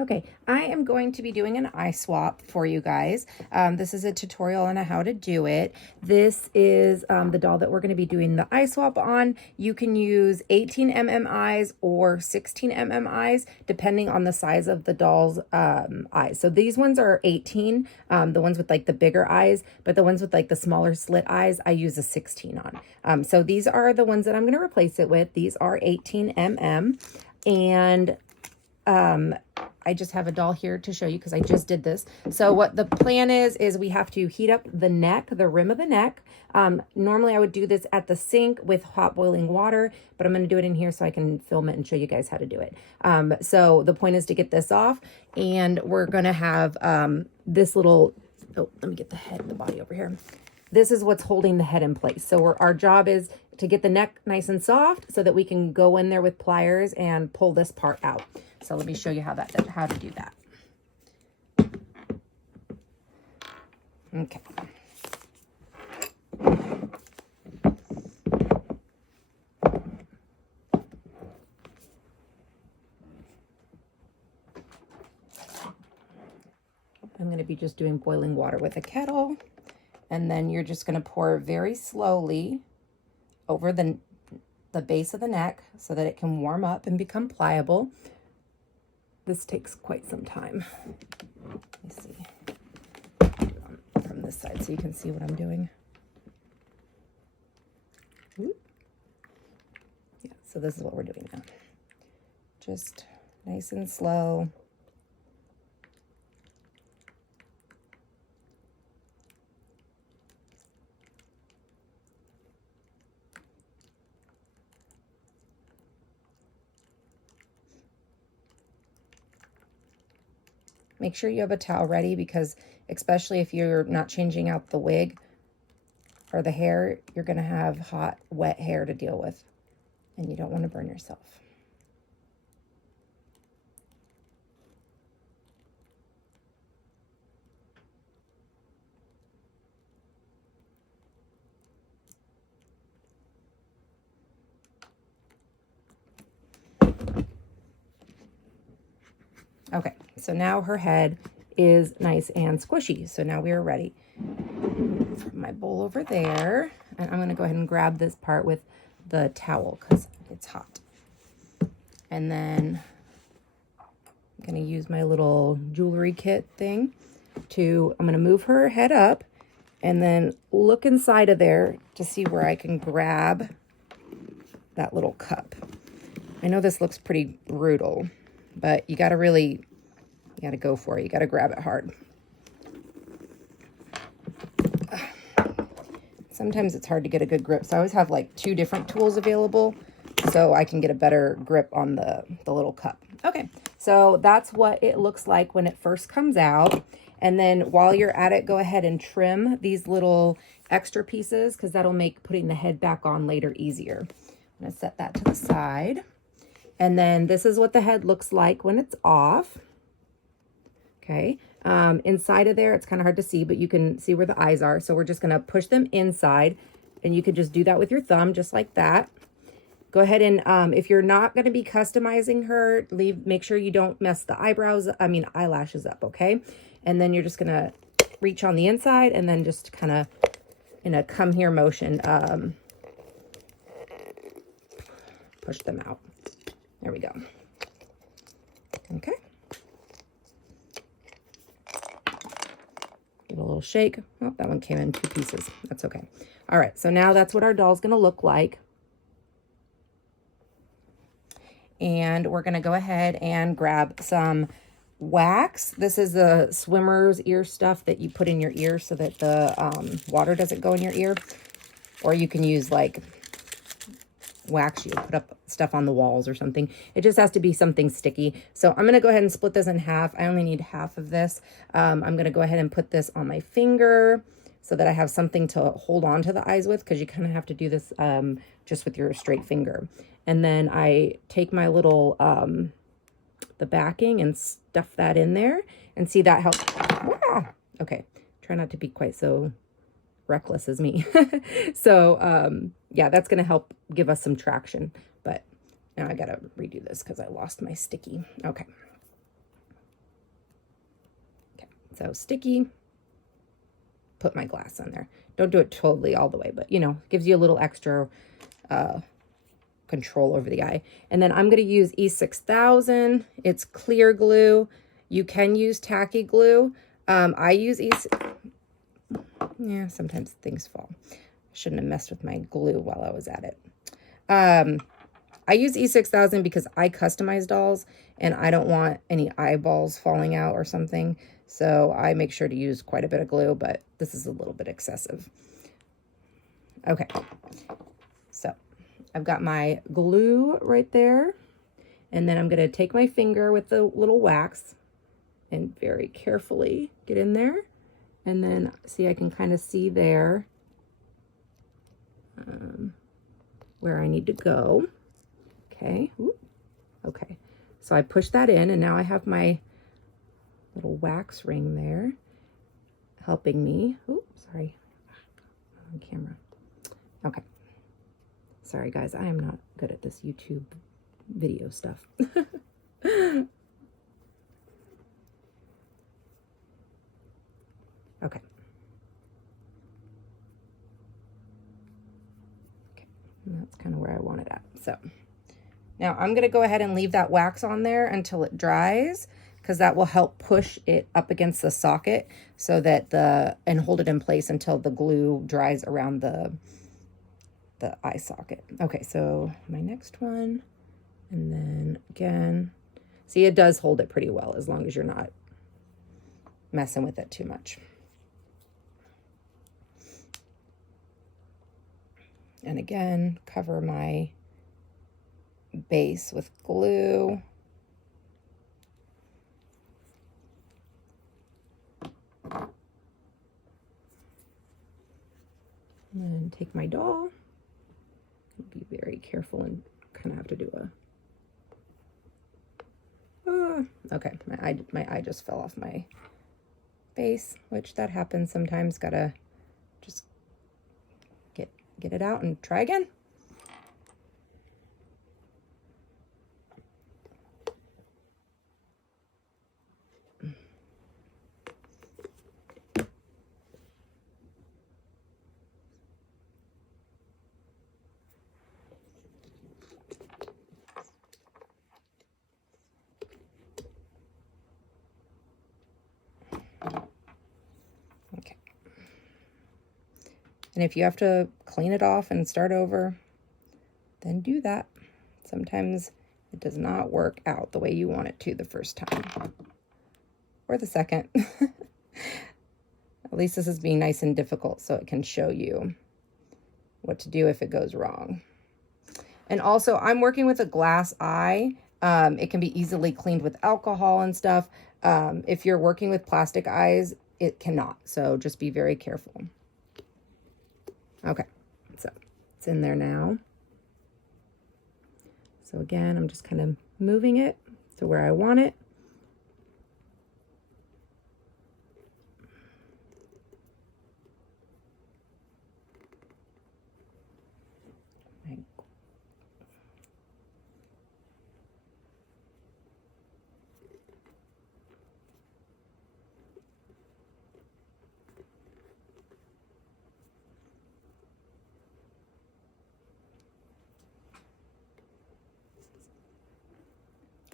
Okay, I am going to be doing an eye swap for you guys. This is a tutorial on how to do it. This is the doll that we're going to be doing the eye swap on. You can use 18 mm eyes or 16 mm eyes, depending on the size of the doll's eyes. So these ones are 18, the ones with like the bigger eyes, but the ones with like the smaller slit eyes, I use a 16 on. So these are the ones that I'm going to replace it with. These are 18 mm, and I just have a doll here to show you because I just did this. So what the plan is we have to heat up the neck, the rim of the neck. Normally I would do this at the sink with hot boiling water, but I'm going to do it in here so I can film it and show you guys how to do it. So the point is to get this off, and we're going to have this little, oh, let me get the head and the body over here. This is what's holding the head in place. So our job is to get the neck nice and soft so that we can go in there with pliers and pull this part out. So let me show you how to do that. Okay. I'm going to be just doing boiling water with a kettle, and then you're just going to pour very slowly over the base of the neck so that it can warm up and become pliable. This takes quite some time. Let me see from this side so you can see what I'm doing. Yeah, so this is what we're doing now. Just nice and slow. Make sure you have a towel ready, because especially if you're not changing out the wig or the hair, you're going to have hot, wet hair to deal with, and you don't want to burn yourself. Okay, so now her head is nice and squishy. So now we are ready. Put my bowl over there, and I'm going to go ahead and grab this part with the towel because it's hot. And then I'm going to use my little jewelry kit thing I'm going to move her head up and then look inside of there to see where I can grab that little cup. I know this looks pretty brutal, but you got to go for it. You got to grab it hard. Sometimes it's hard to get a good grip, so I always have like 2 different tools available so I can get a better grip on the little cup. Okay, so that's what it looks like when it first comes out. And then while you're at it, go ahead and trim these little extra pieces, because that'll make putting the head back on later easier. I'm going to set that to the side. And then this is what the head looks like when it's off. Okay, inside of there, it's kind of hard to see, but you can see where the eyes are. So we're just going to push them inside, and you could just do that with your thumb, just like that. Go ahead and, if you're not going to be customizing her, make sure you don't mess the eyelashes up, okay? And then you're just going to reach on the inside and then just kind of in a come here motion, push them out. There we go. Okay. Give it a little shake. Oh, that one came in 2 pieces. That's okay. All right, so now that's what our doll's going to look like. And we're going to go ahead and grab some wax. This is the swimmer's ear stuff that you put in your ear so that the water doesn't go in your ear. Or you can use like wax you put up stuff on the walls or something. It just has to be something sticky. So I'm going to go ahead and split this in half. I only need half of this. I'm going to go ahead and put this on my finger so that I have something to hold on to the eyes with, because you kind of have to do this just with your straight finger. And then I take my little the backing and stuff that in there, and see that helps. Wow. Okay, try not to be quite so reckless as me. So yeah, that's going to help give us some traction. But now I got to redo this because I lost my sticky. Okay. So sticky, put my glass on there. Don't do it totally all the way, but you know, gives you a little extra control over the eye. And then I'm going to use E6000. It's clear glue. You can use tacky glue. I use yeah, sometimes things fall. Shouldn't have messed with my glue while I was at it. I use E6000 because I customize dolls and I don't want any eyeballs falling out or something. So I make sure to use quite a bit of glue, but this is a little bit excessive. Okay, so I've got my glue right there. And then I'm going to take my finger with the little wax and very carefully get in there. And then see, I can kind of see there where I need to go. Okay. Ooh. Okay. So I push that in and now I have my little wax ring there helping me. Oh, sorry. On camera. Okay. Sorry guys, I am not good at this YouTube video stuff. Okay. And that's kind of where I want it at. So now I'm going to go ahead and leave that wax on there until it dries, because that will help push it up against the socket so that and hold it in place until the glue dries around the eye socket. Okay, so my next one, and then again, see, it does hold it pretty well as long as you're not messing with it too much. And again, cover my base with glue. And then take my doll. Be very careful and kind of have to do okay, my eye just fell off my base, which that happens sometimes. Gotta just get it out and try again. Okay. And if you have to clean it off and start over, then do that. Sometimes it does not work out the way you want it to the first time. Or the second. At least this is being nice and difficult so it can show you what to do if it goes wrong. And also, I'm working with a glass eye. It can be easily cleaned with alcohol and stuff. If you're working with plastic eyes, it cannot. So just be very careful. Okay, so it's in there now. So again, I'm just kind of moving it to where I want it.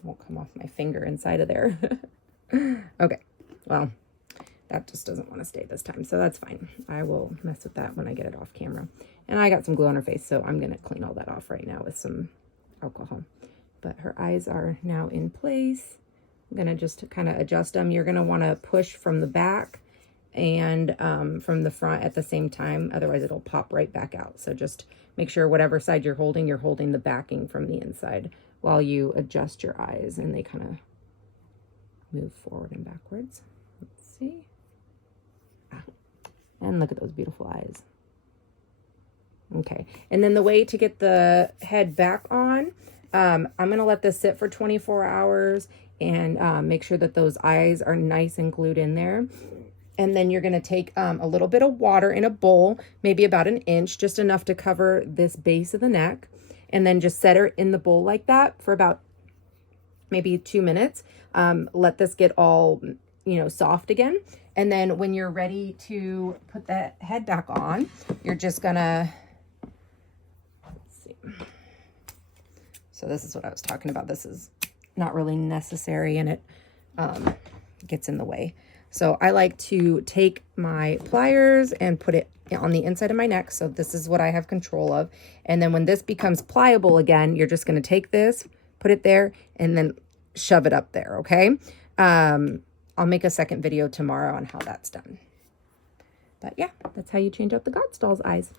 Won't come off my finger inside of there. Okay, well, that just doesn't want to stay this time, so that's fine. I will mess with that when I get it off camera. And I got some glue on her face, so I'm gonna clean all that off right now with some alcohol. But her eyes are now in place. I'm gonna just kind of adjust them. You're gonna want to push from the back and from the front at the same time, otherwise it'll pop right back out. So just make sure whatever side you're holding the backing from the inside while you adjust your eyes, and they kind of move forward and backwards. Let's see. And look at those beautiful eyes. Okay, and then the way to get the head back on, I'm gonna let this sit for 24 hours and make sure that those eyes are nice and glued in there. And then you're gonna take a little bit of water in a bowl, maybe about an inch, just enough to cover this base of the neck. And then just set her in the bowl like that for about maybe 2 minutes. Let this get all, soft again. And then when you're ready to put that head back on, you're just gonna, let's see. So this is what I was talking about. This is not really necessary and it gets in the way. So I like to take my pliers and put it on the inside of my neck. So this is what I have control of. And then when this becomes pliable again, you're just going to take this, put it there, and then shove it up there, okay? I'll make a second video tomorrow on how that's done. But yeah, that's how you change out the Gotz doll's eyes.